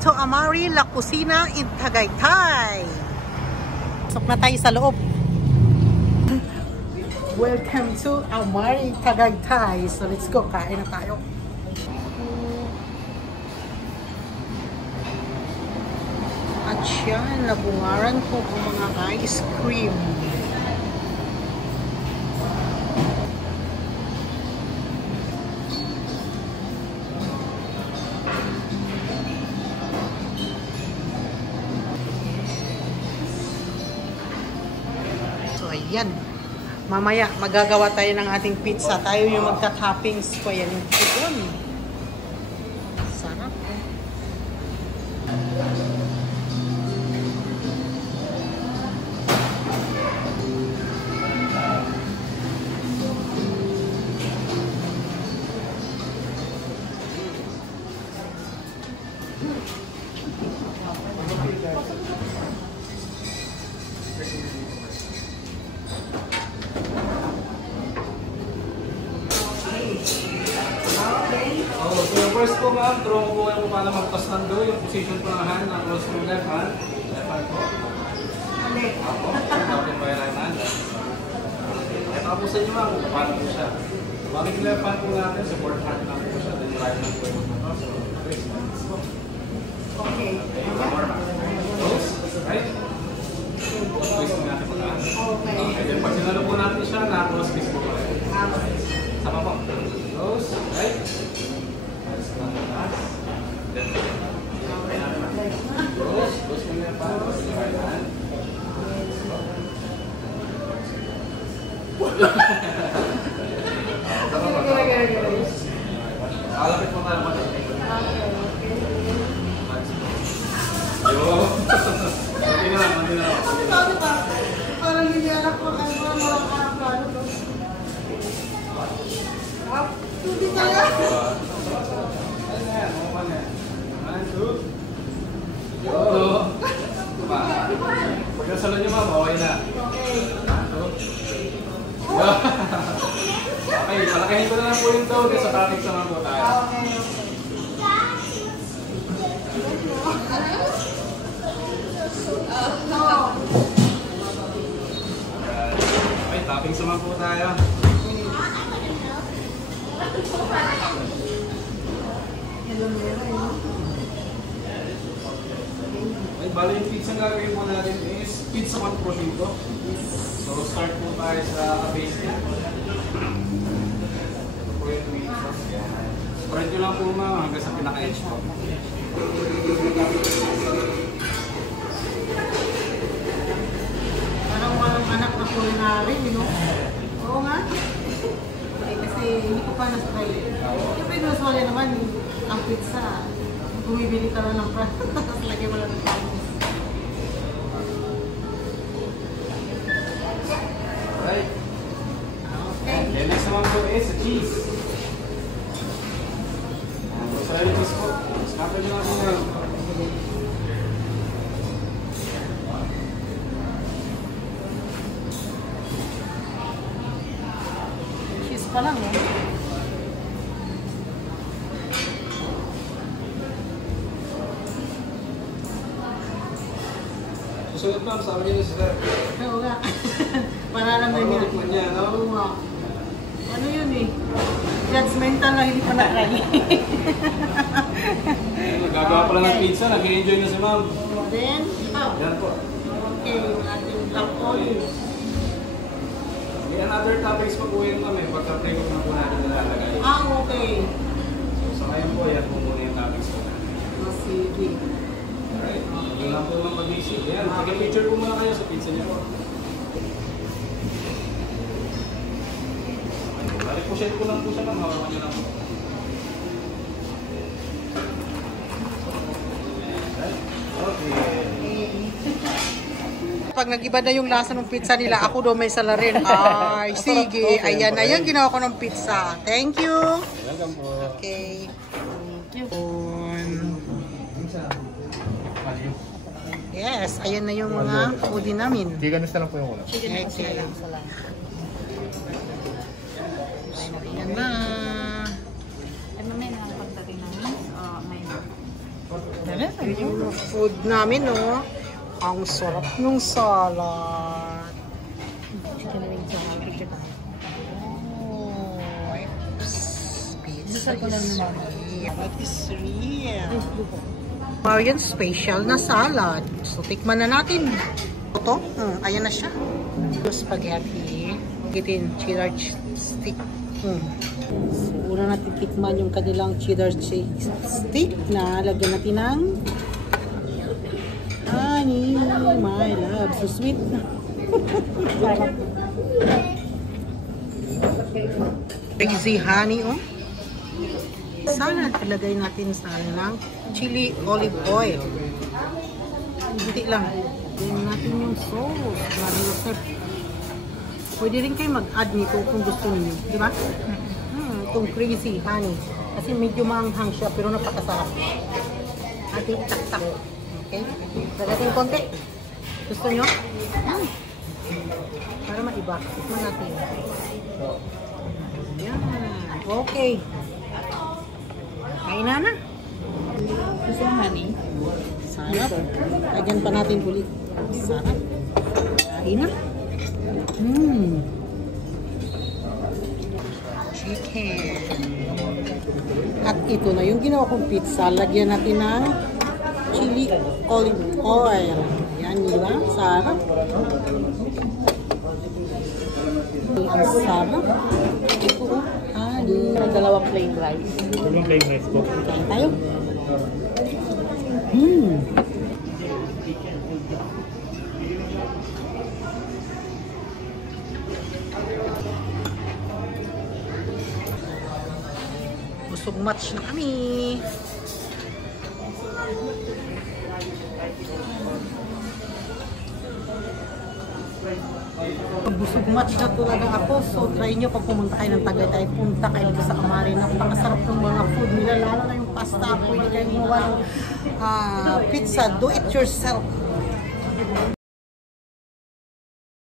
To Amari La Cocina in Tagaytay. Pasok na tayo sa loob. Welcome to Amari Tagaytay. So let's go, kain na tayo. At yan, nabungaran ko ang mga ice cream. Yan. Mamaya, magagawa tayo ng ating pizza. Tayo yung magta-toppings ko. Yan yung chicken. Sarap. First po ma'am, draw ko po kayo para magpas ng dough, yung position po ng hand, ang close po left hand. Left hand po. Mali. Ako, tapos po yung right hand. Ito po sa inyo ma'am, kung paano po siya. Bakit yung left hand po natin, support hand lang po siya, then yung right hand po yung mag-cross. So, Okay. close, right? Twist po natin pagkaan. Okay, then pag sinalo po natin siya, na-cross kiss po po. Sama po. Close, right? Close mo yung paano. Kalapit mo tayo naman. Hindi na lang, hindi na lang. Parang hindi anak ko kayo mga plano. Hindi tayo. Pag nasalo nyo ma'am, okay na. Okay, palakihin ko na lang po yung dough sa toppings naman po tayo. Okay, toppings naman po tayo. Okay, bali yung pizza na gagawin po natin is pizza con prosciutto. So start po tayo sa base niya. Ito po yung meat sauce. Spread nyo lang po ma'am hanggang sa pinaka-edge po. Parang walang anak na culinary, you know? Oo nga. Kasi hindi ko pa na-try. Siyempre, usually naman, ang pizza, bumibili ka lang ng price, tapos lagay mo lang ng price. Alright. Okay. Then next naman po is cheese. So yung cheese po, snapper nyo lang po. Cheese pa lang, eh. Susunod ma'am, sabi niyo na si sir. Oo nga. Para naman niya. Parang niya, no? Oo nga. Ano yun eh? Judgmental na hindi pa na-try. Gagawa pa lang ng pizza, nag-enjoy na si ma'am. Then, Yan po. okay, ating black oil. May another topics pa po yun ma'am eh, pagka-pre cook na po natin nalalagay. Okay. So ngayon po, yan po muna yung topics po natin. Sige. Alright, ito lang po mga pag-isip. Yan, pag-picture po muna kayo sa pizza niyo po. Balik po share ko lang po siya ma'am, hawakan niyo lang po. Okay. Pag nag-iba na yung lasa ng pizza nila, ako daw may sala rin. Ay, sige. Ayan na yan, ginawa ko ng pizza. Thank you. Welcome po. Okay. Thank you. Yes, ayan na yung mga foodie namin. Chicken na lang po yung ulam. Chicken na lang. Ayan na. Ano may nakapagdating ng 9. Yung food namin, no? Ang sarap ng salad. Chicken wings sa salad. Oh, pizza is real. That is real. Korean special na salad. So, tikman na natin. Ito, ayan na siya. Spaghetti. Gitin, cheddar stick. So, una natin tikman yung kanilang cheddar stick na lagyan natin ng honey, my love. So sweet. Crazy honey, oh. Salad, ilagay natin sa ng chili olive oil. Hindi lang. Ilagay natin yung sauce. Marinasep. Pwede rin kayo mag-add nito kung gusto niyo. Di ba? Itong crazy honey. Kasi medyo maanghang siya pero napakasarap. Ating tak-tak. Okay? Lagatin konti. Gusto nyo? Para maiba. Tikman natin. Yan. Okay. Kain na. Gusto mo honey? Sarap. Lagyan pa natin ulit. Sarap. Kain na. Chicken. At ito na yung ginawa kong pizza. Lagyan natin ng chili olive oil. Yan, di ba? Sarap. Ang sarap. Ito, honey. Dalawang plain rice. Dalawang plain rice po. Kain tayo. Busog match na kami. Busog match na talaga ako. So try nyo pag pumunta kayo ng Tagaytay. Punta kayo dito sa Camari. Napakasarap ng mga food nila. Lalo na yung pasta. Pwede kayo gumawa ng pizza. Do it yourself.